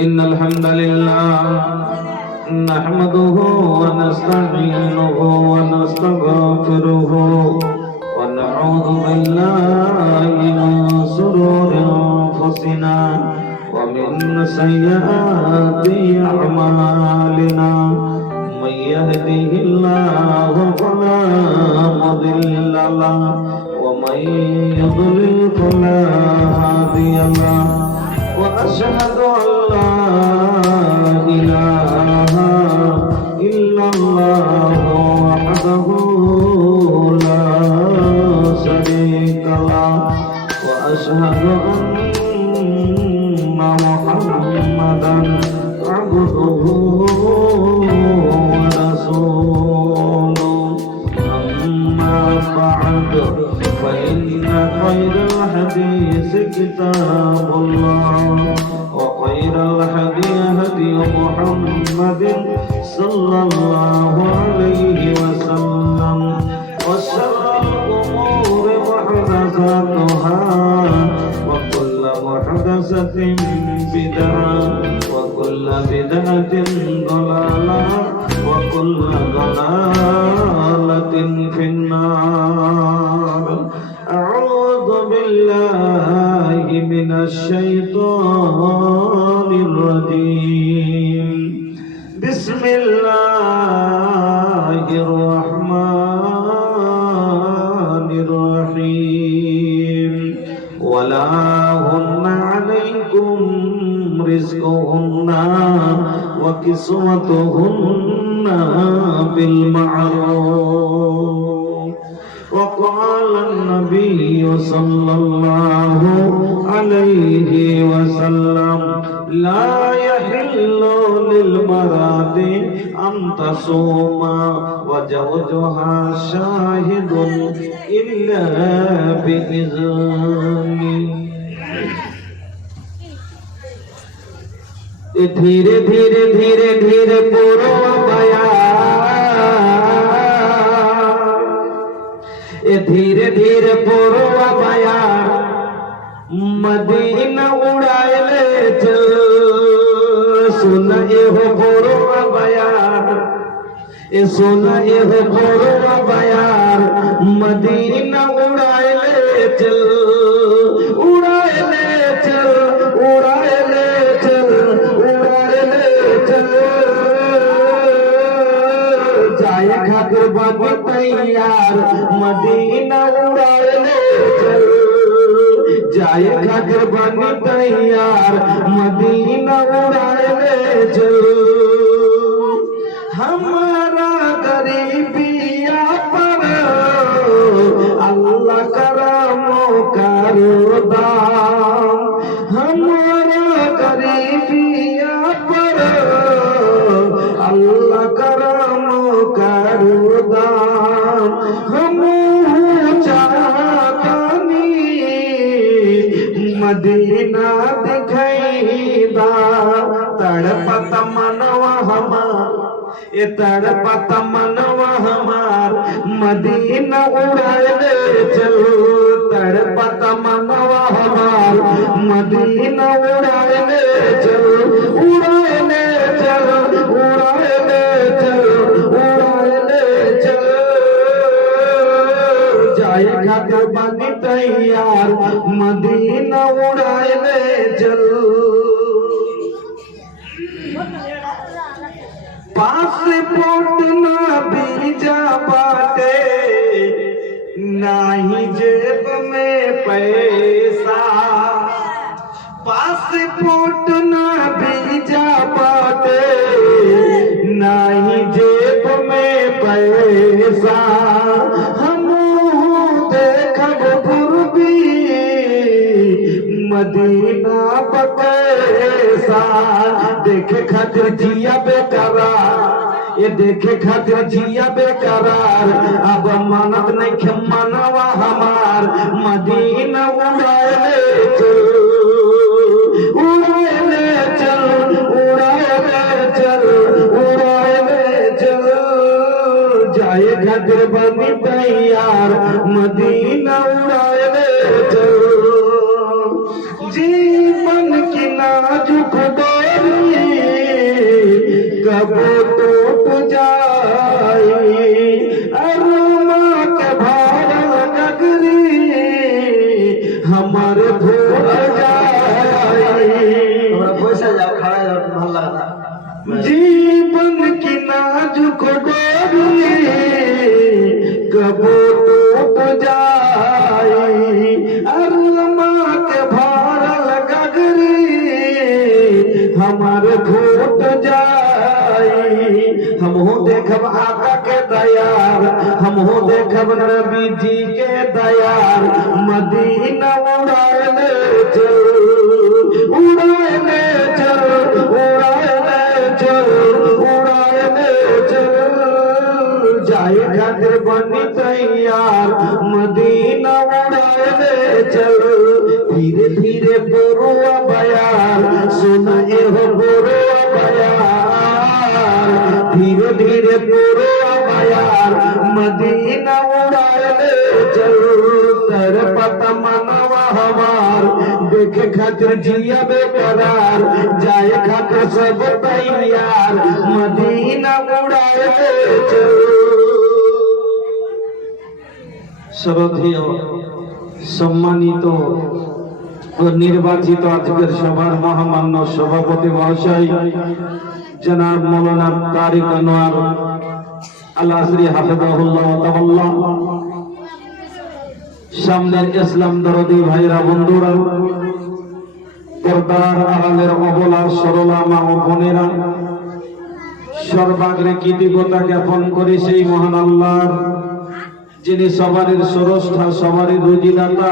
إن الحمد لله نحمده ونستعينه ونستغفره ونعوذ بالله من شرور أنفسنا ومن سيئات أعمالنا من يهده الله فلا مضل له ومن يضلل فلا هادي له وأشهد أن لا إله إلا الله وحده لا شريك له وأشهد أن محمدا عبده ورسوله أما بعد فإن خير الحديث كتاب الله وخير الهدي هدي محمد صلى الله عليه وسلم وشر الأمور محدثاتها وكل محدثة بدعة وكل بدعة ضلالة وكل ضلالة في النار. أعوذ بالله من الشيطان الرجيم. بسم الله الرحمن الرحيم. ولا هن عليكم رزقهن وكسوتهن بالمعروف. وقال النبي صلى الله عليه وسلم لا يحل للمرأة أن تصوم وزوجها شاهد إلا بإذنه. धीरे धीरे धीरे धीरे पूरो बया धीरे धीरे पूरो बया मदीना उड़ाए ले चल सुन ये हो पूरो बया सुन ये हो पूरो बया मदीना उड़ाए ले चल उड़ाए ले चल उड़ाए ले चल उड़ाए ले चल जाए खातिर बाबू तैयार मदीना उड़ाए ले चल जाए खातिर बाबू तैयार मदीना उड़ाए ले चल. हमारा गरीबिया पर अल्लाह करमो करो दाम. हमारा गरीबिया पर अल्लाह करमो करो दाम. हम चाहतानी मदीना दिखाईदा तड़पत मनवा हमार ये तड़पत मनवा हमार मदीना उड़ाए ले चल तड़पत मनवा हमार मदीना उड़ाए ले चल उड़ाए ले चल उड़ाए ले चल उड़ाए ले चल जाए खातिर बनी तैयार मदीना उड़ाए ले चल. पासपोर्ट ना वीजा बाटे नाही जेब में पैसा. पासपोर्ट ना वीजा बाटे नाही जेब में पैसा. हम देखब पूर्वी मदीना बकैसा. देखे खातिर जिया बेकरार ये देखे खातिर जिया बेकरार अब मानत नहीं खे मनवा हमार मदीना उड़ाए ले चल उड़ाए ले चल उड़ाए ले चल उड़ाए ले चल. जाए खातिर बनी तैयार मदीना उड़ाए ले चल. जीवन की नाजुक डोर कब टूट जाए अरुमा के भारल नगरी हमारे भूल जाए। जीवन की नाजुक डोरी कब टूट जाए अरुमा के भारल गगरी हमारे फूट जाए। हम हो देखब आका के दयार, हम हो देखब नबी जी के दयार, मदीना उड़ाने चल उड़ाने चल उड़ाने चल उड़ाने चल जाए खातिर बनी तैयार मदीना उड़ाने चल। धीरे धीरे पुरुआ बयार सुनाए हो पुरुआ बयार, धीरे धीरे पुरुआ बयार मदीना उड़ाने चल। तर पता मनवा हमार देखे खातिर जिया बेकरार जाए खातिर सब तैयार मदीना उड़ाने चल। শ্রদ্ধেয় সম্মানিত ও নির্বাচিত আজকের সভার মহামান্য সভাপতি মহাশয় জনাব মৌলানা তারিক আনোয়ার আল আজরি হাফিজাহুল্লাহ ওয়া তাআলা, সামনের ইসলাম দরদি ভাইরা বন্ধুরা, পর্দার আড়ালের অবলা সরলা মা ও বোনেরা, সর্বাগ্রে কৃতজ্ঞতা জ্ঞাপন করি সেই মহান আল্লাহর যিনি সবারই স্রষ্টা, সবারই রুজিদাতা,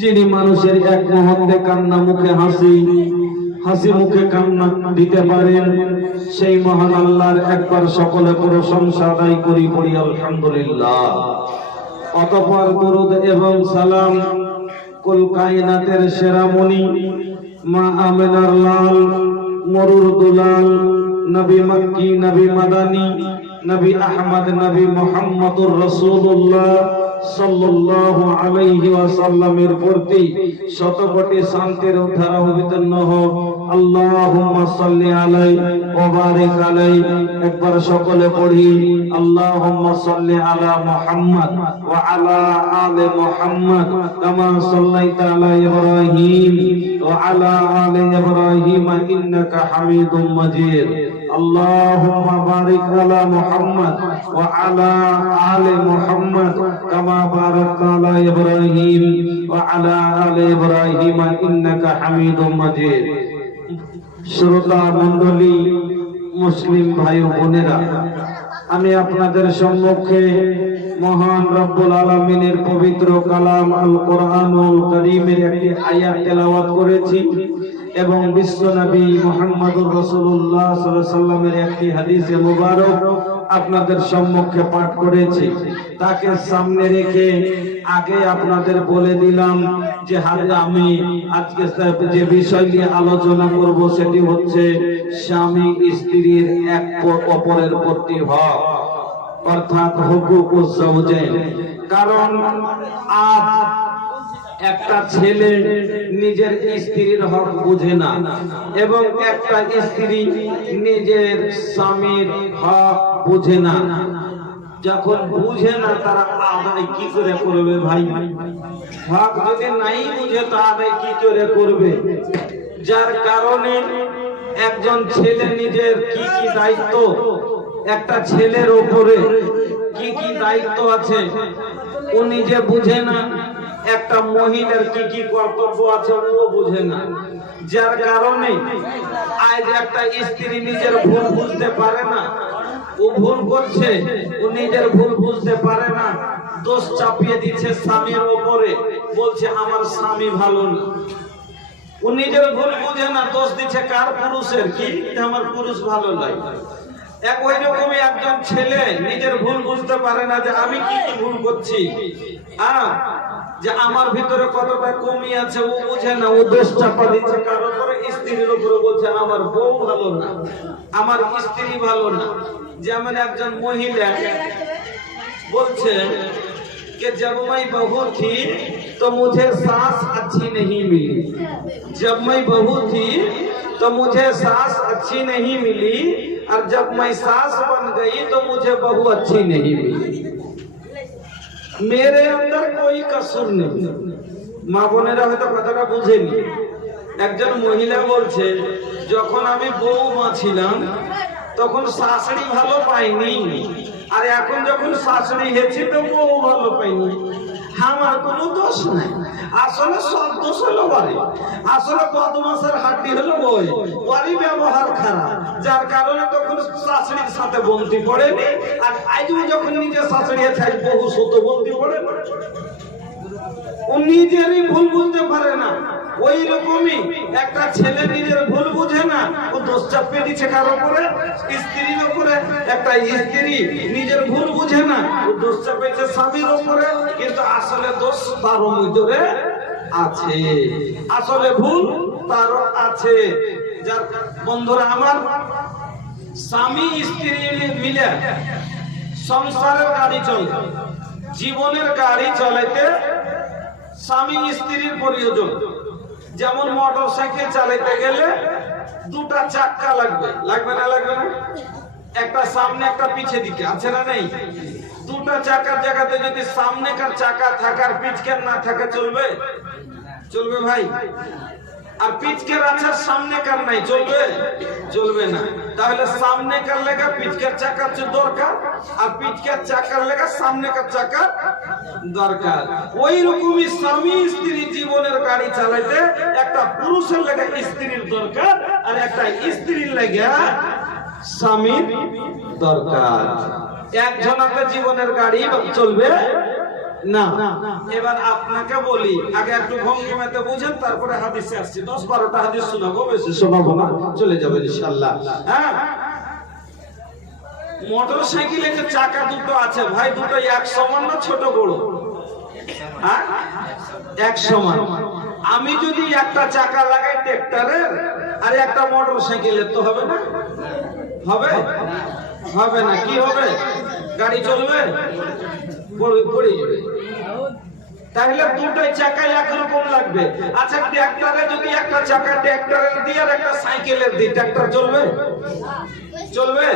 যিনি মানুষের এক মুহূর্তে কান্না মুখে হাসি, হাসি মুখে কান্না দিতে পারেন। সেই মহান আল্লাহর একবার সকলে প্রশংসা আদায় করি পড়ি আলহামদুলিল্লাহ। অতঃপর দরুদ এবং সালাম কুল কায়নাতের সেরামণি মা আমিনার লাল মরুর দুলাল নবী মক্কি নবী মাদানী নবী আহমদ নবী মুহাম্মদুর রাসূলুল্লাহ সাল্লাল্লাহু আলাইহি ওয়াসাল্লামের প্রতি শত কোটি শান্তির ধারা অবতীর্ণ হোক। আল্লাহুম্মা সাল্লি আলাইহি ওয়া বারিক আলাইহি। একবার সকলে পড়ি আল্লাহুম্মা সাল্লি আলা মুহাম্মদ ওয়া আলা আলি মুহাম্মদ কামা সাল্লাইতা আলা ইব্রাহিম ওয়া আলা আলি ইব্রাহিম ইন্নাকা হামিদুম মাজিদ। আল্লাহুম্মা বারিক আলা মুহাম্মদ ওয়া আলা আলি মুহাম্মদ কামা বারাকতা আলা ইব্রাহিম ওয়া আলা আলি ইব্রাহিম ইন্নাকা হামিদুম মাজিদ। শ্রোতা মণ্ডলী, মুসলিম ভাই ও বোনেরা, আমি আপনাদের সম্মুখে মহান রব্বুল আলামিনের পবিত্র কালাম আল কোরআনুল কারীমের একটি আয়াত তেলাওয়াত করেছি এবং বিশ্ব নবী মুহাম্মদুর রাসূলুল্লাহ সাল্লাল্লাহু আলাইহি ওয়াসাল্লামের একটি হাদিসে মুবারক আপনাদের সম্মুখে পাঠ করেছি। তাকে সামনে রেখে আগে আপনাদের বলে দিলাম যে আমি আজকে যে বিষয় নিয়ে আলোচনা করব সেটি হচ্ছে স্বামী স্ত্রীর এক অপরের প্রতি হক, অর্থাৎ হুকুকুজ জাওজাইন। কারণ আজ একটা ছেলে নিজের স্ত্রীর হক বুঝে না এবং একটা স্ত্রী নিজের স্বামীর হক বুঝে না। যখন বুঝে না তারা আদায় কি করে করবে ভাই? হক যদি নাই বুঝে তা আদায় কি করে করবে? যার কারণে একজন ছেলে নিজের কি কি দায়িত্ব, একটা ছেলের উপরে কি কি দায়িত্ব আছে ও নিজে বুঝে না, একটা মহিলার কি কি কর্তব্য আছে ও বুঝে না। যার কারণে আজ একটা স্ত্রী নিজের ভুল বুঝতে পারে না, ও ভুল করছে, ও নিজের ভুল বুঝতে পারে না, দোষ চাপিয়ে দিচ্ছে স্বামীর উপরে, বলছে আমার স্বামী ভালো না। ও নিজের ভুল বুঝে না, দোষ দিচ্ছে কার? পুরুষের। কি আমার পুরুষ ভালো লাগে। এক ওই রকমই একজন ছেলে নিজের ভুল বুঝতে পারে না যে আমি কি কি ভুল করছি, যে আমার ভিতরে কতটা কমি আছে ও বুঝে না, ও দোষ চাপা দিচ্ছে কার উপরে? স্ত্রীর উপরে, বলছে আমার বউ ভালো না, আমার স্ত্রী ভালো না। যেমন একজন মহিলা बोलते कि जब मैं बहू थी तो मुझे सास अच्छी नहीं मिली, जब मैं बहू थी तो मुझे सास अच्छी नहीं मिली, और जब मैं सास बन गई तो मुझे बहू अच्छी नहीं मिली। मेरे अंदर कोई कसूर नहीं। মা বোনেরা হয়তো কথাটা বুঝেনি। একজন মহিলা বলছে, যখন আমি বউমা ছিলাম তখন শাশুড়ি ভালো পাইনি, আর এখন যখন শাশুড়ি হয়েছে তো বউ ভালো পাইনি। আমার কোনো দোষ নাই, আসলে সব দোষ হলো বাড়ি। আসলে বদমাসের হাড্ডি হলো বই, বাড়ি ব্যবহার খারাপ, যার কারণে তখন শাশুড়ির সাথে বন্দি পড়েনি। আর আজও যখন নিজের শাশুড়ি আছে বহু শত বন্দি পড়ে, ও নিজেরই ভুল বুঝতে পারে না। ওই রকমই একটা ছেলে নিজের ভুল বুঝে না, ও দোষ চাপিয়ে দিচ্ছে কারো উপরে, স্ত্রীর উপরে। একটা স্ত্রী নিজের ভুল বুঝে না, ও দোষ চাপিয়েছে স্বামীর উপরে, কিন্তু আসলে দোষ তার ভিতরে আছে, আসলে ভুল তার আছে। যার বন্ধুরা আমার, স্বামী স্ত্রী মিলে সংসারের গাড়ি চলে, জীবনের গাড়ি চালাইতে স্বামী স্ত্রীর প্রয়োজন। যেমন মোটর সাইকেল চালাইতে গেলে দুটা চাক্কা লাগবে, লাগবে না? লাগবে না? একটা সামনে একটা পিছে দিকে, আছে না নেই? দুটা চাকার জায়গাতে যদি সামনেকার চাকা থাকার পিছকের না থাকে চলবে? চলবে ভাই? আর পিছকের আছে সামনেকার নাই, চলবে? চলবে না। তাহলে সামনেকার লেগা পিছকের চাকা দরকার, আর পিছকের চাকার লেগা সামনেকার চাকা দরকার। ওই রকমই স্বামী স্ত্রী জীবনের গাড়ি চালাইতে একটা পুরুষের লেগা স্ত্রীর দরকার, আর একটা স্ত্রীর লেগা স্বামীর দরকার। একজনাতে জীবনের গাড়ি চলবে না। এবার আপনাকে বলি, আগে একটু ভঙ্গিমাতে বুঝেন, তারপরে হাদিসে আসছি। 10-12টা হাদিস শোনাবো, বেশি শোনাবো না, চলে যাবে ইনশাআল্লাহ। হ্যাঁ, মোটর সাইকেলের যে চাকা দুটো আছে ভাই, দুটো এক সমান না ছোট বড়? হ্যাঁ, এক সমান। আমি যদি একটা চাকা লাগাই ট্রাক্টরের আর একটা মোটর সাইকেলের, তো হবে না? হবে? হবে না। কি হবে? গাড়ি চলবে? পড়ে যাবে। তাহলে দুটোই চাকায় একরকম লাগবে। আচ্ছা, ট্রাক্টরে যদি একটা চাকা ট্রাক্টরের দিয়ে আর একটা সাইকেলের দিয়ে, ট্রাক্টর চলবে? চলবে?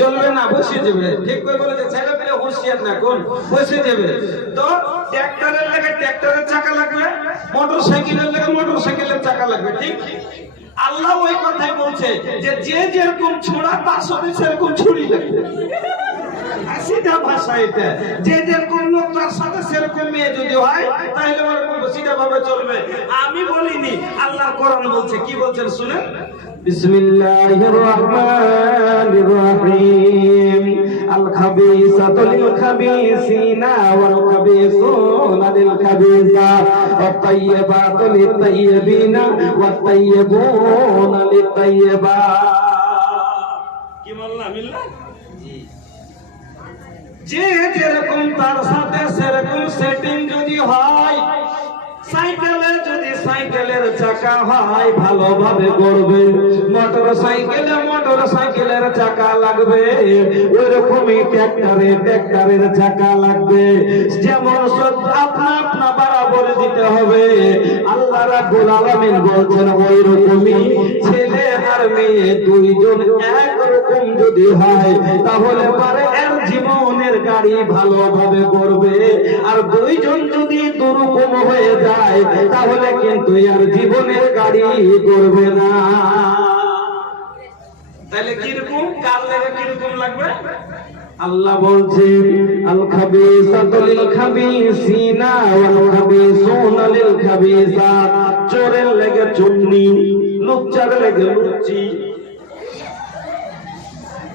চলবে না, বসে যাবে। ঠিক করে বলেছে, ছেলে পেলে হুঁশিয়ার না, কোন বসে যাবে। তো ট্রাক্টরের লেগে ট্রাক্টরের চাকা লাগবে, মোটর সাইকেলের লেগে মোটর সাইকেলের চাকা লাগবে। ঠিক? আল্লাহ ওই কথাই বলছে যে যে যেরকম ছোড়া তার সাথে সেরকম ছুরি লাগবে। সিধা ভাষা এটা, যে যেরকম লোক তার সাথে সেরকম মেয়ে যদি হয়, তাহলে ওরকম সিধা ভাবে চলবে। আমি বলিনি, আল্লাহ কোরআন বলছে। কি বলছেন শুনেন। বিসমিল্লাহির রাহমানির রাহিম। আল খাবিসাতু লিল খাবিসিনা ওয়াল খাবিসুনা লিল খাবিসাত ওয়াত তাইয়্যিবাতু লিত তাইয়্যিবিনা ওয়াত তাইয়্যিবুনা লিত তাইয়্যিবাত। কি বললাম? মিল্লাহ? জি। যে যেরকম তার সাথে সেরকম সেটিং যদি হয়, সাইকেলে যদি সাইকেলের চাকা হয় ভালোভাবে গড়বে, মোটর সাইকেলের চাকা লাগবে, ওইরকমই ট্রাক্টরের চাকা লাগবে। যেমন আপনা আপনা বরাবর দিতে হবে। আল্লাহ রাব্বুল আলামিন বলছেন, ওইরকমই ছেলে আর মেয়ে দুইজন একরকম যদি হয়, তাহলে পারে এর জীবনের গাড়ি ভালোভাবে গড়বে। আর দুইজন যদি দুরকম হয়ে যায়, তাহলে কিন্তু আর জীবনের গাড়ি করবে না। তাহলে কিরকম? কার লেগে কিরকম লাগবে? আল্লাহ বলছেন, আল খাবিসাতু লিল খাবিসিনা ওয়াল খাবিসুনা লিল খাবিসাত। চোরের লেগে চুন্নি, লুচ্চার লেগে লুচ্চি।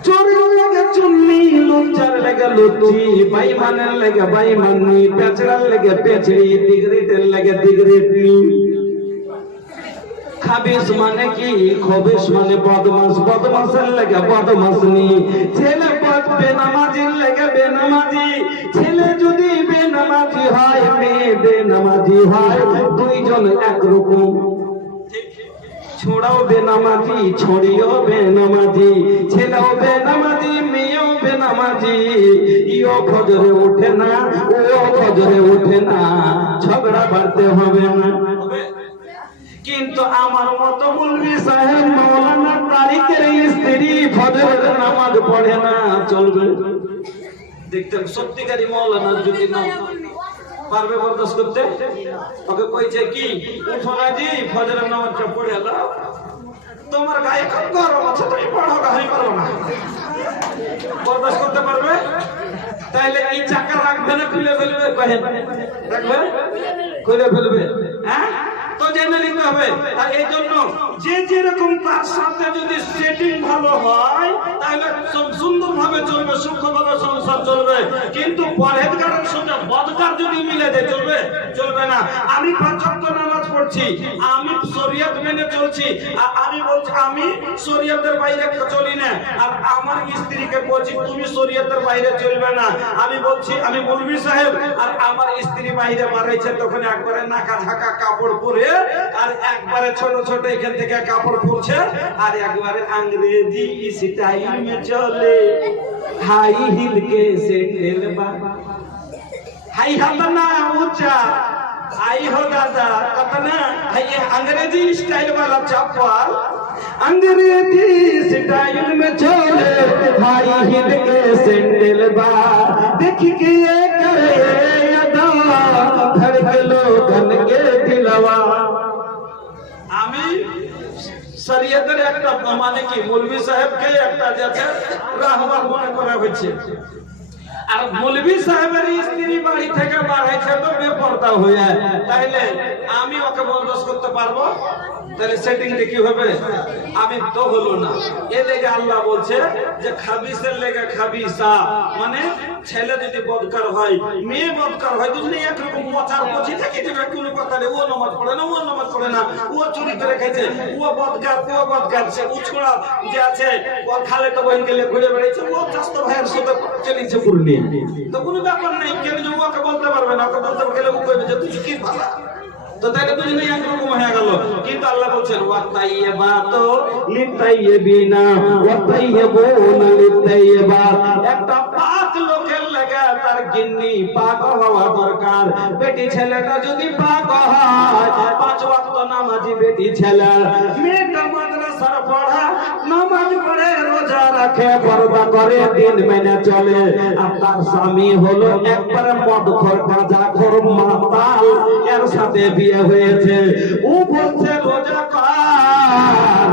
চোরের লেগে চুন্নি, লুচ্চার লেগে লুচ্চি, বেঈমানের লেগে বেঈমানি, পেছড়ার লেগে পেছড়ি, দিগরিটের লেগে দিগরিটি। খাবিস মানে কি? খবিস মানে বদমাস, বদমাসের লেগে বদমাসনি। ছেলে বেনামাজির লেগে বেনামাজি। ছেলে যদি বেনামাজি হয়, মেয়ে বেনামাজি হয়, দুইজন একরকম। ছোড়াও বেনামাজি, ছড়িও বেনামাজি, ছেলেও বেনামাজি, মেয়েও বেনামাজি। ইও ফজরে ওঠে না, ও ফজরে ওঠে না, ঝগড়া বাড়তে হবে না। কিন্তু আমার মতো মৌলভী সাহেব মাওলানা তারিকের স্ত্রী ফজরের নামাজ পড়ে না, চলবে? দেখতে সত্যিকারী মাওলানা যদি না পারবে বরদাস্ত করতে, ওকে কইছে কি উঠো না জি ফজরের নামাজটা পড়ে এলাও, তোমার গায়ে খুব গরম আছে, তুমি পড়ো, আমি পারবো না। বরদাস্ত করতে পারবে? তাইলে এই চাকা রাখবে না খুলে ফেলবে? রাখবে, খুলে ফেলবে। হ্যাঁ, তো জেনে নিতে হবে। আর এই জন্য যে যেরকম তার সাথে যদি সেটিং ভালো হয় তাহলে সুন্দর ভাবে চলবে, সুখভাবে সংসার চলবে। কিন্তু পরহেজগারের সঙ্গে বদকার যদি মিলে যায় চলবে? চলবে না। আমি ৫ ওয়াক্ত নামাজ পড়ছি, আমি শরীয়ত মেনে চলছি, আর আমি বলছি আমি শরীয়তের বাইরে চলি না, আর আমার স্ত্রীকে বলছি তুমি শরীয়তের বাইরে চলবে না। আমি বলছি আমি মৌলভী সাহেব, আর আমার স্ত্রী বাইরে বাড়াইছে, তখন একবারে নাকা ঢাকা কাপড় পরে, আর একবারে ছোট ছোট এখান থেকে কাপড় পরছে, আর একবারে अंग्रेजी स्टाइल में चले, हाई हिल के सैंडल बा, हाई हल्ला ऊंचा, आई हो दादा कतना है ये अंग्रेजी स्टाइल वाला चप्पल, अंग्रेजी स्टाइल में चले, हाई हिल के सैंडल बा, देख के ये करे अदा, धड़कलो धन के दिलवा। আমি শরীয়তের একটা মানে কি মৌলভী সাহেবকে একটা যাচ্ছে রাহবার মনে করা হচ্ছে, আর মৌলভী সাহেবের স্ত্রী বাড়ি থেকে বার হয়েছে তো বেপরদা হয়ে, তাইলে আমি ওকে বরদাস্ত করতে পারবো? তাহলে সেটিংটা কি হবে? আমি তো হলো না। এ লেগে আল্লাহ বলছে যে খাবিসের লেগে খাবিসা, মানে ছেলে যদি বদকার হয়, মেয়ে বদকার হয়, দুজনে একরকম পচার পচি থেকে যাবে, কোনো কথা নেই। ও নামাজ পড়ে না, ও নামাজ পড়ে না, ও চুরি করে খাইছে, ও বদকার, ও বদকার, সে উছড়া যে আছে ও খালে তো বহিন গেলে ঘুরে বেড়াইছে, ও চাস্ত ভাইয়ের সাথে চলিছে পূর্ণিয়া, তো কোনো ব্যাপার নেই। কেন যে ওকে বলতে পারবে না, ওকে বলতে গেলে ও কইবে যে তুই কি ভালো, তো তাইলে দুজনে একরকম হয়ে গেল। কিন্তু আল্লাহ বলছেন ওয়াতাইয়্যিবাতু লিতাইয়্যিবিনা ওয়াতাইয়্যিবুনা লিতাইয়্যিবাত, একটা পাক লোকের লাগা তার গিন্নি পাক হওয়া দরকার। বেটি ছেলেটা যদি পাক হয়, ৫ ওয়াক্ত নামাজি বেটি ছেলে, মেয়েটা মাদ্রাসার পড়া, নামাজ পড়ে, রোজা রাখে, পর্দা করে, দিন মেনে চলে, আর তার স্বামী হলো একবারে মদখোর, গাঁজাখোর, মাতাল, এর সাথে বিয়ে হয়েছে। ও বলছে রোজা কর,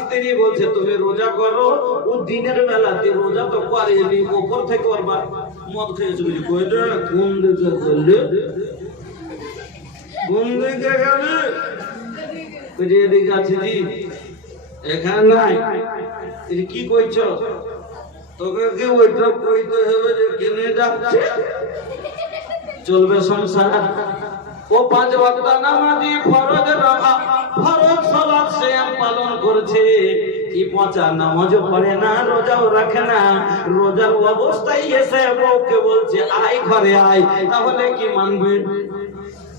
স্ত্রী বলছে তুমি রোজা করো। ও দিনের বেলাতে রোজা তো করেনি, উপর থেকে ওর মদ খেয়েছে, বুঝি কইটা কোন দিকে চললে, কোন দিকে গেলে, বুঝি এদিকে আছে জি, এখানে নাই, কি কইছ? তোকে কি ওইটা কইতে হবে যে কেনে যাচ্ছে? চলবে সংসার? ও ৫ ওয়াক্ত নামাজি, ফরজ সালাত সিয়াম পালন করছে, এই পচা নামাজও পড়ে না, রোজাও রাখে না, রোজার অবস্থায় এসে বউকে বলছে আয় ঘরে আয়, তাহলে কি মানবে?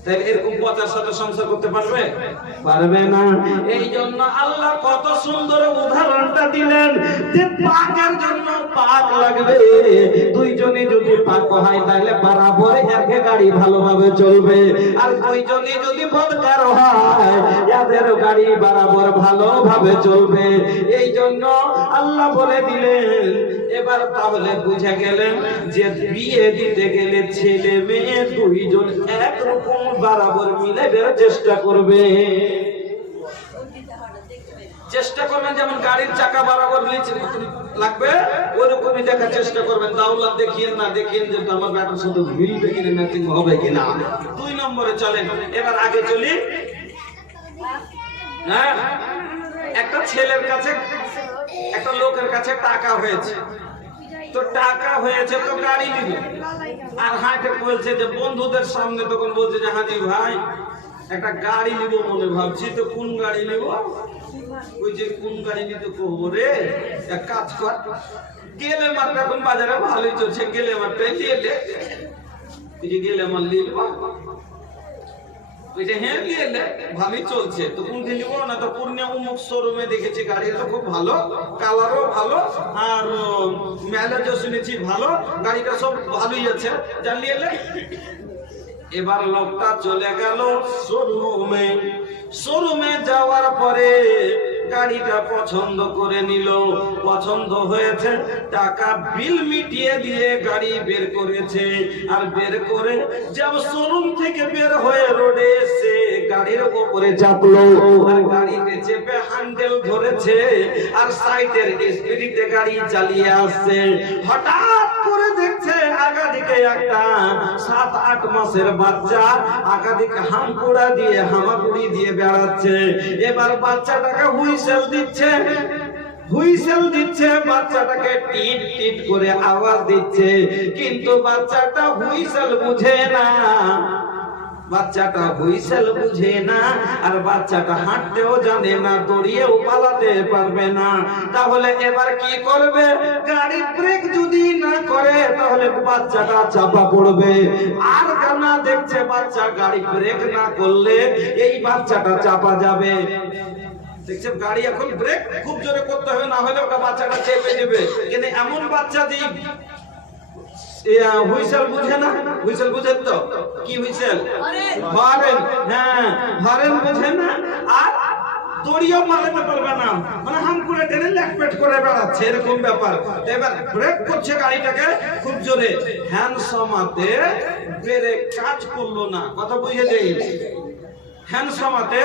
তাহলে এরকম পচার সাথে সংসার করতে পারবে? পারবে না। এই জন্য আল্লাহ কত সুন্দর উদাহরণটা দিলেন যে পাকের জন্য পাক লাগবে। দুইজনে যদি পাক হয় তাহলে বরাবর একে গাড়ি ভালোভাবে চলবে, আর দুইজনে যদি বদকার হয় এদের গাড়ি বরাবর ভালোভাবে চলবে। এই জন্য আল্লাহ বলে দিলেন। এবার তাহলে বুঝে গেলেন যে বিয়ে দিতে গেলে ছেলে মেয়ে দুইজন একরকম বরাবর মিলে চেষ্টা করবে, চেষ্টা করবেন। যেমন গাড়ির চাকা বরাবর লাগবে ওইরকমই দেখার চেষ্টা করবেন। দাউলাত দেখিয়েন না, দেখিয়েন যে আমার ব্যাটার সাথে মিলবে কিনা, ম্যাচিং হবে কিনা। 2 নম্বরে চলেন। এবার আগে চলি। হ্যাঁ, একটা ছেলের কাছে, একটা লোকের কাছে টাকা হয়েছে, তো টাকা হয়েছে তো গাড়ি নিবে, আর হাঁটে বলছে যে বন্ধুদের সামনে, তখন বলছে যে হাজি ভাই একটা গাড়ি নিব মনে ভাবছি, তো কোন গাড়ি নিব? ওই যে কোন গাড়ি নিতে কহবো রে, এক কাজ কর, গেলে মারটা এখন বাজারে ভালোই চলছে, গেলে মারটাই নিয়ে লে। ওই যে গেলে মার নিয়ে ওই যে হ্যাঁ নিয়ে লে, ভালোই চলছে, তো কোনটি নিব না? তো পূর্ণিয়া উমুক শোরুমে দেখেছি গাড়িটা খুব ভালো, কালারও ভালো, আর মাইলেজও শুনেছি ভালো, গাড়িটা সব ভালোই আছে, জানিয়ে লে। এবার লোকটা চলে গেল শোরুমে, শোরুমে যাওয়ার পরে গাড়িটা পছন্দ করে নিল, পছন্দ হয়েছে, টাকা বিল মিটিয়ে দিয়ে গাড়ি বের করেছে। আর বের করে যাব শোরুম থেকে বের হয়ে রোডে এসে গাড়ির উপরে চাপলো, আর গাড়িতে চেপে হ্যান্ডেল ধরেছে আর সাইডের স্পিডে গাড়ি চালিয়ে আসছে। হঠাৎ করে দেখছে আগা দিকে একটা 7-8 মাসের বাচ্চা আগা দিকে হামকুড়া দিয়ে হামাগুড়ি দিয়ে বেড়াচ্ছে। এবার বাচ্চাটাকে হুইসেল দিচ্ছে, বাচ্চাটাকে টিট টিট করে আওয়াজ দিচ্ছে, কিন্তু বাচ্চাটা হুইসেল বুঝে না, আর বাচ্চাটা হাঁটতেও জানে না, দৌড়িয়েও পালাতে পারবে না। তাহলে এবার কি করবে? গাড়ি ব্রেক যদি না করে তাহলে বাচ্চাটা চাপা পড়বে। আর কানা দেখছে বাচ্চা গাড়ি ব্রেক না করলে এই বাচ্চাটা চাপা যাবে। দেখছেন গাড়ি এখন ব্রেক খুব জোরে করতে হবে, না হলে ওটা বাচ্চাটা চেপে যাবে। কিন্তু এমন বাচ্চা যে হুইসেল বুঝে না, হুইসেল বুঝেন তো কি হুইসেল? হরেন। হ্যাঁ, হরেন বুঝে না, আর দড়িও মারাতে পারবে না, মানে হাম করে টেনে লেকপেট করে বেড়াচ্ছে, এরকম ব্যাপার। এবার ব্রেক করছে গাড়িটাকে খুব জোরে, হ্যান্ড সমাতে ব্রেক কাজ করলো না। কথা বুঝে যাই, হ্যান্ড সমাতে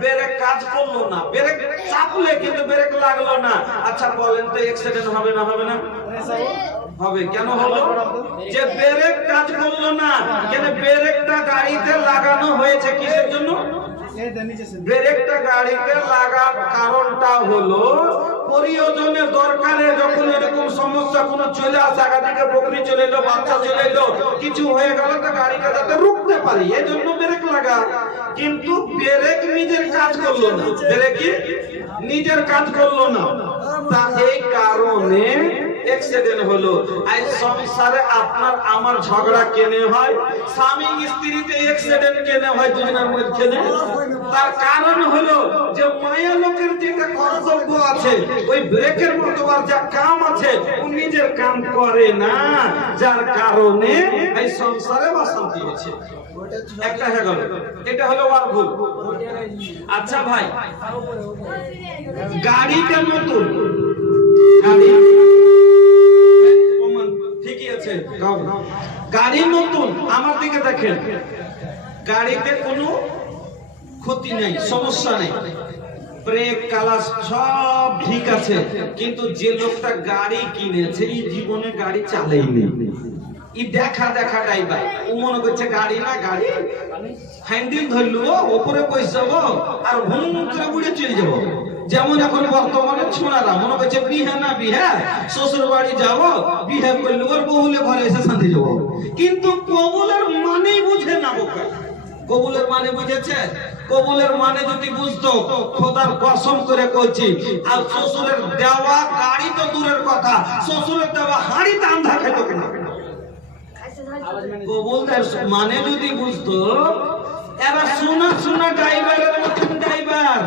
ব্রেক কাজ করলো না, ব্রেক চাপলে কিন্তু ব্রেক লাগলো না। আচ্ছা বলেন তো অ্যাক্সিডেন্ট হবে না? হবে না? হবে। কেন হলো? যে ব্রেক কাজ করলো না। কেন? ব্রেকটা গাড়িতে লাগানো হয়েছে কিসের জন্য? ব্রেকটা গাড়িতে লাগার কারণটা হলো প্রয়োজনে দরকারে, যখন এরকম সমস্যা কোনো চলে আসে, আগা থেকে বকরি চলে এলো, বাচ্চা চলে এলো, কিছু হয়ে গেল, তো গাড়িটা যাতে রুখতে পারি এই জন্য ব্রেক লাগা। কিন্তু ব্রেক নিজের কাজ করলো না, ব্রেক নিজের কাজ করলো না, তা এই কারণে অ্যাক্সিডেন্ট হলো। আজ সংসারে আপনার আমার ঝগড়া কেনে হয়, স্বামী স্ত্রীতে অ্যাক্সিডেন্ট কেনে হয় দুজনের মধ্যে। তার কারণ হলো যে মায়া লোকের যেটা কর্তব্য আছে, ওই ব্রেকের মতো আর যা কাম আছে ও নিজের কাম করে না, যার কারণে এই সংসারে অশান্তি হয়েছে। একটা হয়ে গেল, এটা হলো আর ভুল। আচ্ছা ভাই, গাড়িটা নতুন, গাড়ি ঠিকই আছে, গাড়ি নতুন, আমার দিকে দেখেন, গাড়িতে কোনো ক্ষতি নেই, সমস্যা নেই, ব্রেক কালাস সব ঠিক আছে, কিন্তু যে লোকটা গাড়ি কিনেছে এই জীবনে গাড়ি চালাইনি, ই দেখা ড্রাইভার, ও মনে করছে গাড়ি না গাড়ি, হ্যান্ডেল ধরলো ওপরে বসে যাবো আর হুম করে উড়ে চলে যাবো। যেমন এখন বর্তমানে ছোড়ারা মনে করছে বিহা না বিহা, শ্বশুর বাড়ি যাবো, বিহা করলে ওর বহুলে ঘরে এসে শান্তি যাবো, কিন্তু কবুলের মানেই বুঝে না। বোকা কবুলের মানে বুঝেছে? কবুলের মানে যদি বুঝতো, খোদার কসম করে কইছি, আর শ্বশুরের দেওয়া গাড়ি তো দূরের কথা, শ্বশুরের দেওয়া হাঁড়িতে আন্ধা খেত কেন? কবুলদের মানে যদি বুঝতো, এবার শোনা ড্রাইভারের মতন ড্রাইভার,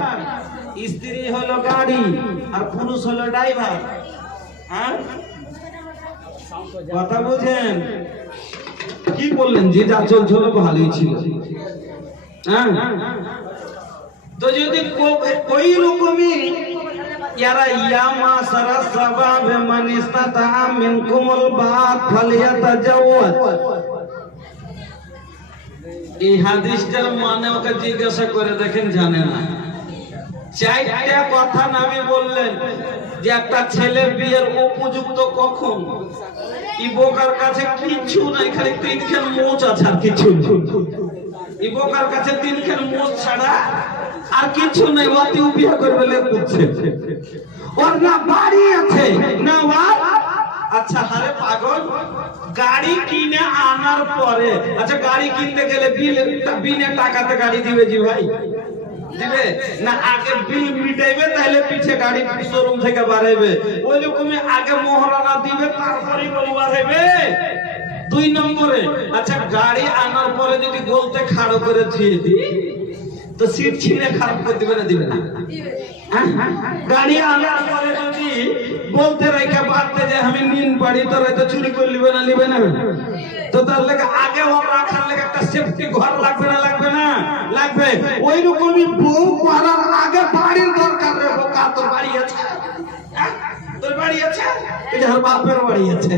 স্ত্রী হলো গাড়ি আর পুরুষ হলো ড্রাইভার। হ্যাঁ, কথা বুঝেন? কি বললেন? যে যা চলছিল ভালোই ছিল। হ্যাঁ, তো যদি ওই রকমই ইয়ারা ইয়ামা সারা সাবাব মান ইসতাতা মিনকুমুল বাত ফালিয়াতাজাওয়াজ, এই হাদিসটার মানে ওকে জিজ্ঞাসা করে দেখেন, জানে না। চারটা কথা নামে বললেন যে একটা ছেলের বিয়ের উপযুক্ত কখন। ই বোকার কাছে কিছু নাই, খালি তিনখান মোচ আছে আর কিছু। ই বোকার কাছে তিনখান মোচ ছাড়া আর কিছু নাই। অতি বিয়ে করবে বুঝছে, ওর না বাড়ি আছে না ওর। আচ্ছা হারে পাগল, গাড়ি কিনে আনার পরে, আচ্ছা গাড়ি কিনতে গেলে বিনে টাকাতে গাড়ি দিবে জি ভাই? দিবে না? আগে বিল মিটাইবে, তাহলে পিছে গাড়ি শোরুম থেকে বাড়াইবে। ওই রকমই আগে মোহরানা দিবে, তারপরে গরু বাড়াইবে। 2 নম্বরে, আচ্ছা গাড়ি আনার পরে যদি গলতে খাড়ো করে থুয়ে দিই, তো সিট ছিঁড়ে খারাপ করে দিবে না দিবে না? গাড়ি আনার পরে যদি বলতে রেখে পারতে যে আমি নিন বাড়ি তোর তো চুরি করে নিবে না নিবে না, তো তার লেগে আগে ওর রাখার লেগে একটা সেফটি ঘর লাগবে না লাগবে না? লাগবে। ওই রকমই বউ করার আগে বাড়ির দরকার রে বোকা। তোর বাড়ি আছে? তোর বাড়ি আছে? এটা ওর বাপের বাড়ি আছে।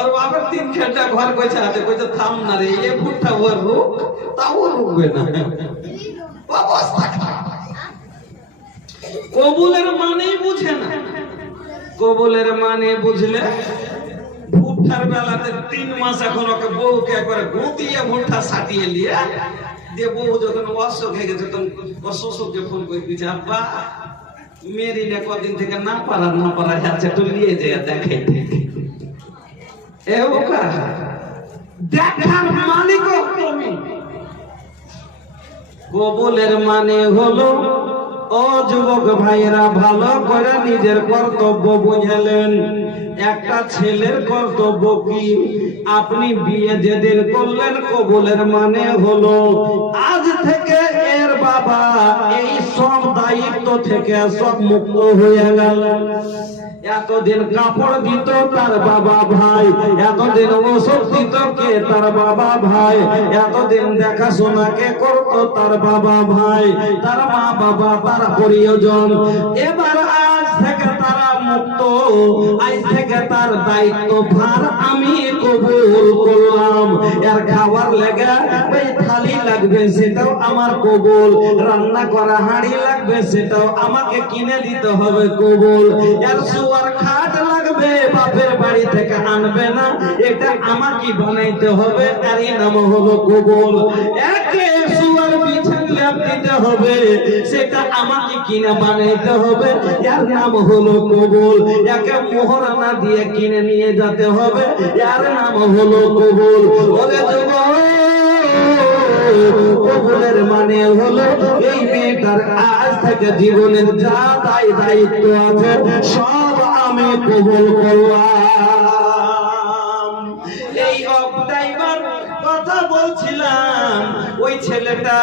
ওর বাপের 3 ঘন্টা ঘর কইছে আছে, কইছে থাম না রে, এ ফুটটা ওর রুক, তাও রুকবে না। কবুলের মানেই বুঝে না। কবুলের মানে বুঝলে ভুট্টার বেলাতে 3 মাস এখন ওকে বউকে একবারে গুঁতিয়ে ভুট্টা সাটিয়ে নিয়ে দিয়ে বউ যখন অসুখ হয়ে গেছে তখন ওর শ্বশুরকে ফোন করে দিয়েছে, আব্বা মেরিনে কদিন থেকে না পারা যাচ্ছে, তো নিয়ে যায় দেখে। এ ওকা দেখার মালিকও তুমি। কবুলের মানে হলো, ও যুবক ভাইরা ভালো করে নিজের কর্তব্য বুঝলেন। একটা ছেলের কর্তব্য কি? আপনি বিয়ে যেদিন করলেন, কবুলের মানে হলো আজ থেকে এর বাবা এই সব দায়িত্ব থেকে সব মুক্ত হয়ে গেল। এতদিন কাপড় দিত তার বাবা ভাই, এতদিন ওষুধ দিত কে? তার বাবা ভাই। এতদিন দেখাশোনা কে করতো? তার বাবা ভাই, তার মা বাবা, তার প্রিয়জন। এবার আজ থেকে তারা মুক্ত, আজ থেকে তার দায়িত্ব ভার আমি কবুল করলাম। এর খাবার লেগে ওই থালি লাগবে, সেটাও আমার কবুল। রান্না করা হাঁড়ি লাগবে, সেটাও আমাকে কিনে দিতে হবে, কবুল। এর শোয়ার খাট লাগবে, বাপের বাড়ি থেকে আনবে না, এটা আমাকে বানাইতে হবে, এরই নাম হলো কবুল। একে শোয়ার বিছানা দিতে হবে, সেটা আমাকে কিনে বানাইতে হবে, এর নাম হলো কবুল। একে মোহরানা দিয়ে কিনে নিয়ে যেতে হবে, এর নাম হলো কবুল। ওরে যুবক, কবুলের মানে হলো এই মেয়েটার আজ থেকে জীবনের যা দায়িত্ব আছে সব আমি কবুল করলাম। এই ড্রাইভার কথা বলছিলাম, ওই ছেলেটা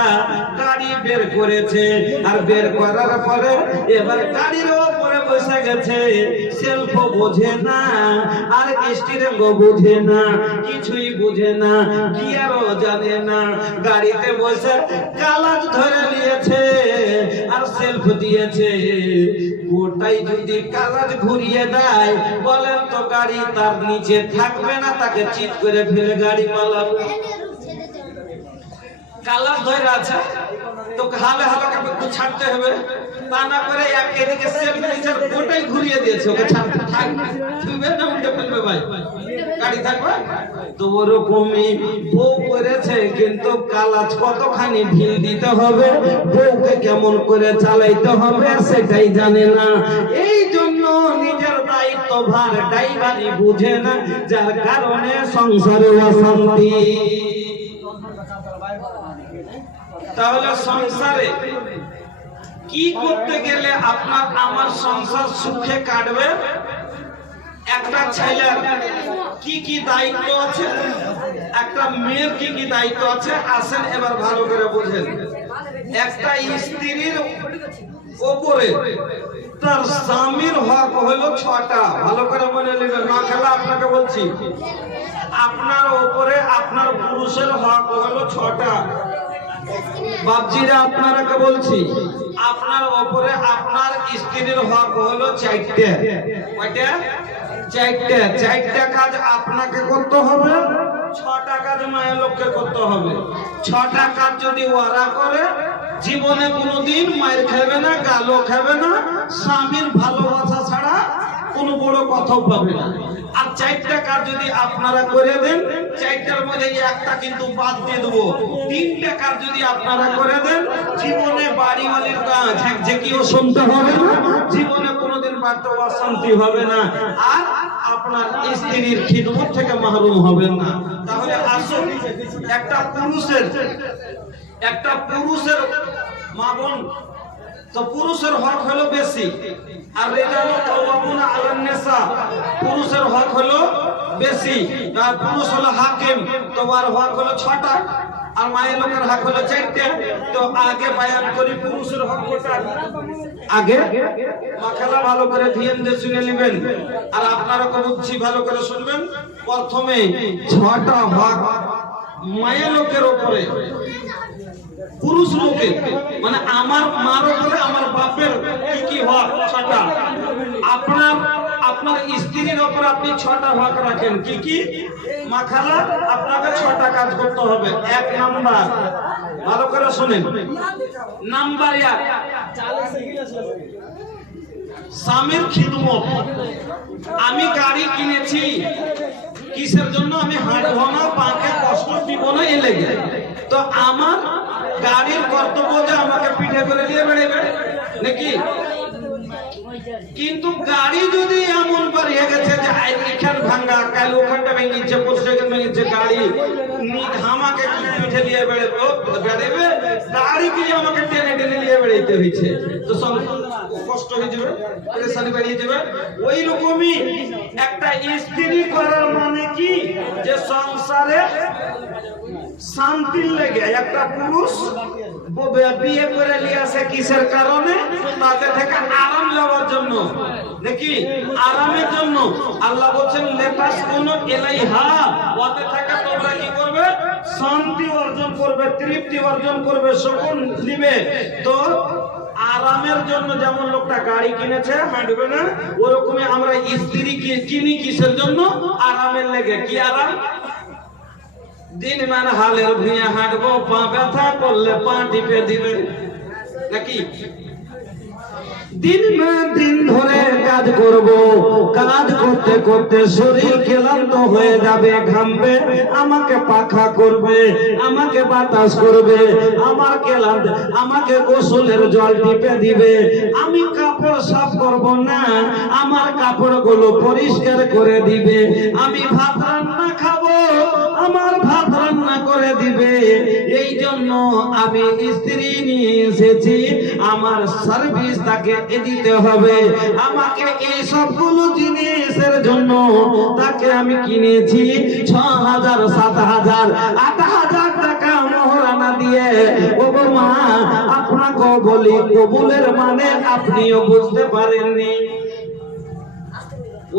গাড়ি বের করেছে, আর বের করার পরে এবার গাড়ির উপরে বসে গেছে। সেলফ বোঝে না, আর স্টিয়ারিং বোঝে না, কিছুই বুঝে না, গিয়ারও জানে না। গাড়িতে বসে কালাজ ধরে নিয়েছে আর সেলফ দিয়েছে। গোটাই যদি কালাজ ঘুরিয়ে দেয়, বলেন তো গাড়ি তার নিচে থাকবে না? তাকে চিৎ করে ফেলে গাড়ি পালাবে। কালাজ ধরে আছে তো হালে হালে একটু ছাড়তে হবে, তা না করে এদিকে সেলফ নিচের গোটাই ঘুরিয়ে দিয়েছে, ওকে ছাড়তে থাকবে না, উল্টে ফেলবে ভাই, গাড়ি থাকবে। তো ওরকমই বউ করেছে, কিন্তু কালাজ কতখানি ঢিল দিতে হবে, বউকে কেমন করে চালাইতে হবে সেটাই জানে না। এই জন্য নিজের দায়িত্ব ভার ড্রাইভারই বুঝে না, যার কারণে সংসারে অশান্তি। তাহলে সংসারে কি করতে গেলে আপনার আমার সংসার সুখে কাটবে? একটা ছেলের কি কি দায়িত্ব আছে, একটা মেয়ের কি কি দায়িত্ব আছে, আসেন এবার ভালো করে বুঝেন। একটা স্ত্রীর ওপরে তার স্বামীর হক হলো 6টা। ভালো করে মনে নেবেন, না খেলা আপনাকে বলছি। আপনার ওপরে আপনার পুরুষের হক হলো 6টা। বাপজিরা আপনারাকে বলছি, আপনার ওপরে আপনার স্ত্রীর হক হলো 4টে। কয়টা? 4টে। 4টা কাজ আপনাকে করতে হবে, 6টা কাজ মায়ের লোককে করতে হবে। 6টা কাজ যদি ওরা করে, জীবনে কোনোদিন মায়ের খাবে না, গালও খাবে না, স্বামীর ভালোবাসা ছাড়া কোনো বড় কথা পাবে না। আর 4টা কাজ যদি আপনারা করে দেন, 4টার মধ্যে একটা কিন্তু বাদ দিয়ে দেবো। 3টে কাজ যদি আপনারা করে দেন, জীবনে বাড়িওয়ালির কাজ যে কেউ শুনতে হবে না, জীবনে কোনোদিন বাড়তে অশান্তি হবে না, আর আপনার স্ত্রীর খিদমত থেকে মাহরুম হবেন না। তাহলে আসুন, একটা পুরুষের মা বোন তো পুরুষের হক হলো বেশি, আর রিজালু কাওয়ামুনা আলান নিসা, পুরুষের হক হলো বেশি। আর পুরুষ হলো হাকিম, তোমার হক হলো 6টা। আর মায়ের লোকের হক হলো 4টে। তো আগে বায়ান করি পুরুষের হক কোটা। আগে মাখালা ভালো করে ধ্যান দিয়ে শুনে নেবেন, আর আপনারা বুঝছি ভালো করে শুনবেন। প্রথমে 6টা হক মায়ের লোকের উপরে, পুরুষ লোকের মানে আমার মার উপরে আমার বাপের কি কি হক 6টা। আপনার স্ত্রীর উপর আপনি 6টা হক রাখেন। কি কি? মাখালা আপনাকে 6টা কাজ করতে হবে। 1 নাম্বার, ভালো করে শুনেন, নাম্বার 1 স্বামীর খিদমত। আমি গাড়ি কিনেছি কিসের জন্য? আমি হাঁটবো না, পাকে কষ্ট দিব না, এ লেগে। তো আমার গাড়ির কর্তব্য যে আমাকে পিঠে করে দিয়ে বেড়াবে নাকি? কিন্তু গাড়ি যদি এমন বাড়িয়ে গেছে যে এখান ভাঙ্গা, কাল ওখানটা ভেঙেছে, পরশুখান ভেঙেছে, গাড়ি আমাকে পিঠে দিয়ে বেড়াবে, গাড়ি কি আমাকে টেনে টেনে নিয়ে বেড়াইতে হয়েছে, তো কষ্ট হয়ে যাবে, পরেশানি বাড়িয়ে যাবে। ওই রকমই একটা স্ত্রী করার মানে কি? যে সংসারে শান্তির লেগে একটা পুরুষ বিয়ে করে নিয়ে আসে কিসের কারণে? তাতে থেকে আরাম যাওয়ার জন্য নাকি? আরামের জন্য। আল্লাহ বলছেন লেটাস কোন এলাইহা, ওতে থেকে তোমরা কি করবে? শান্তি অর্জন করবে, তৃপ্তি অর্জন করবে, সুকুন নিবে। তো আরামের জন্য যেমন লোকটা গাড়ি কিনেছে, হাঁটবে না, ওরকমই আমরা স্ত্রী কিনি কিসের জন্য? আরামের লেগে। কি আরাম? দিন মান হালের ভুঁইয়া হাঁটবো, পা ব্যথা করলে পা টিপে দিবে নাকি? দিন ধরে কাজ করব, কাজ করতে করতে শরীর ক্লান্ত হয়ে যাবে, ঘামবে, আমাকে পাখা করবে, আমাকে বাতাস করবে, আমার ক্লান্ত, আমাকে গোসলের জল টিপে দিবে। আমি কাপড় সাফ করব না, আমার কাপড়গুলো পরিষ্কার করে দিবে। আমি ভাত রান্না খাবো, আমার ভাত রান্না করে দিবে। এই জন্য আমি স্ত্রী নিয়ে এসেছি, আমার সার্ভিস তাকে দিতে হবে। আমাকে এই সবগুলো জিনিসের জন্য তাকে আমি কিনেছি 6,000, 7,000, 8,000 টাকা মোহরানা দিয়ে। ও মা, আপনাকে বলি কবুলের মানে আপনিও বুঝতে পারেননি।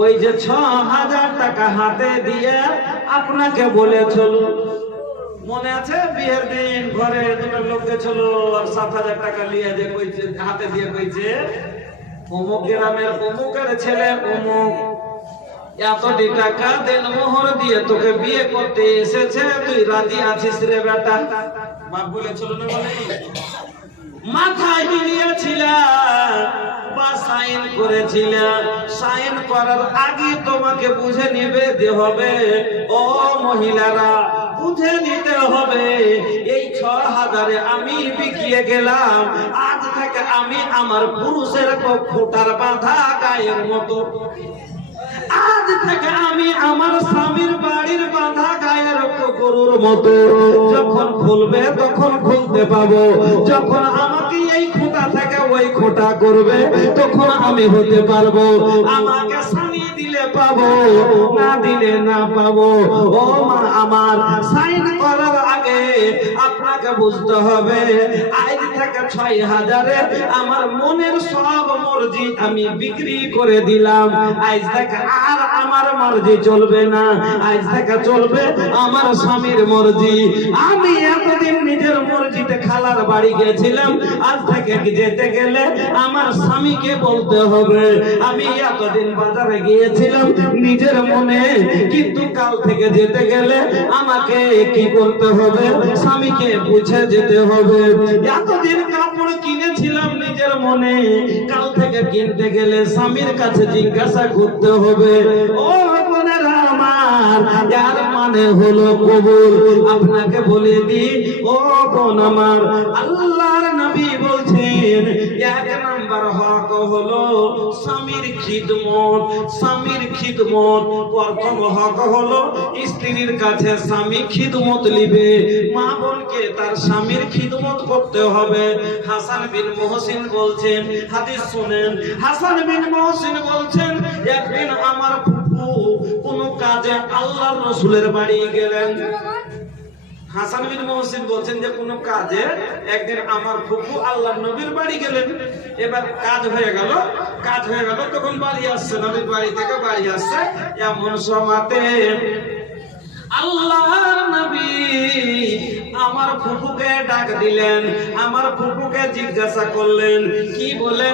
ওই যে 6,000 টাকা হাতে দিয়ে আপনাকে বলেছিল, মনে আছে? বিয়ের দিন ঘরে দুটো লোক গেছিল, আর 7,000 টাকা নিয়ে যে কইছে, হাতে দিয়ে কইছে অমুক গ্রামের অমুকের ছেলে অমুক এতটি টাকা দেন মোহর দিয়ে তোকে বিয়ে করতে এসেছে, তুই রাজি আছিস রে বেটা? বাপ বলেছিল না? বলেনি? মাথায় নিয়েছিল বা সাইন করেছিল। সাইন করার আগে তোমাকে বুঝে নিবে দে হবে। ও মহিলারা, বুঝে নিতে হবে এই 6,000-এ আমি বিকিয়ে গেলাম। আজ থেকে আমি আমার পুরুষের খোঁটার বাঁধা গায়ের মতো, আজ থেকে আমি আমার স্বামীর বাড়ির বাঁধা গায়ের গরুর মতো। যখন খুলবে তখন খুলতে পাবো, যখন আমাকে এই খোঁটা থেকে ওই খোঁটা করবে তখন আমি হতে পারবো। আমাকে স্বামী দিলে পাবো, না দিলে না পাবো। ও মা আমার, সাইন করার আগে আপনাকে বুঝতে হবে আজ থেকে 6,000-এ আমার মনের সব মর্জি আমি বিক্রি করে দিলাম। আজ থেকে আর আমার মর্জি চলবে না, আজ থেকে চলবে আমার স্বামীর মর্জি। আমি এতদিন নিজের মর্জিতে খালার বাড়ি গেছিলাম, আজ থেকে যেতে গেলে আমার স্বামীকে বলতে হবে। আমি এতদিন বাজারে গিয়েছিলাম নিজের মনে, কিন্তু কাল থেকে যেতে গেলে আমাকে কি করতে হবে? স্বামীকে বুঝে যেতে হবে। এতদিন কাপড় কিনেছিলাম নিজের মনে, কাল থেকে কিনতে গেলে স্বামীর কাছে জিজ্ঞাসা করতে হবে। ও বোনেরা আমার, যার মানে হলো কবুল। আপনাকে বলে দি ও বোন আমার, আল্লাহর নবী বলছেন 1 নাম্বার হক হলো স্বামীর খিদমত। স্বামীর খিদমত প্রথম হক হলো স্ত্রীর কাছে স্বামী খিদমত নিবে। মা বোনকে তার স্বামীর খিদমত করতে হবে। হাসান বিন মুহসিন বলছেন, হাদিস শুনেন, হাসান বিন মুহসিন বলছেন একদিন আমার ফুফু কোন কাজে আল্লাহর রাসূলের বাড়ি গেলেন। হাসান বিন মুহসিন বলছেন যে কোন কাজে একদিন আমার ফুফু আল্লাহর নবীর বাড়ি গেলেন, এবার কাজ হয়ে গেল তখন বাড়ি আসছে, নবীর বাড়ি থেকে বাড়ি আসছে, এমন সময়তে আল্লাহর নবী আমার ফুফুকে ডাক দিলেন, আমার ফুফুকে জিজ্ঞাসা করলেন কি বলে